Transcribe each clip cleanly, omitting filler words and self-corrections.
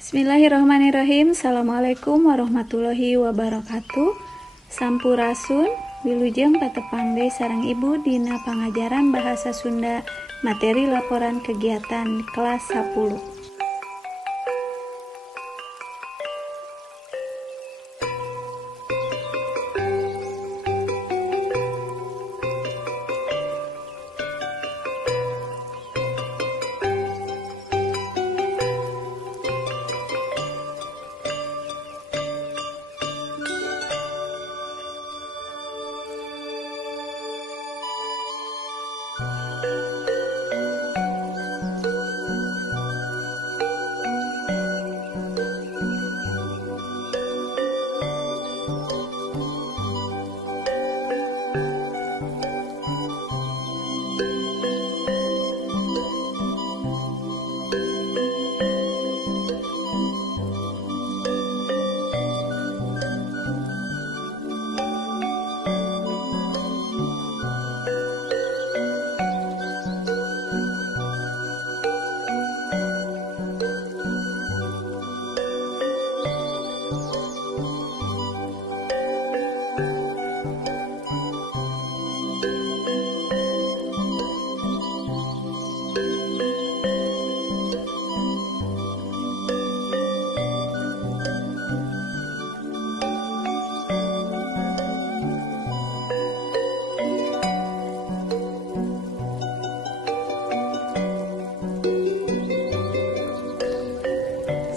Bismillahirrahmanirrahim. Assalamualaikum warahmatullahi wabarakatuh. Sampurasun wilujeng patepangde sareng ibu dina pangajaran bahasa Sunda materi laporan kegiatan kelas 10.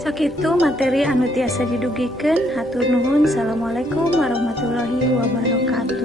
Sakitu materi anu tiasa didugikeun. Hatur nuhun. Assalamualaikum warahmatullahi wabarakatuh.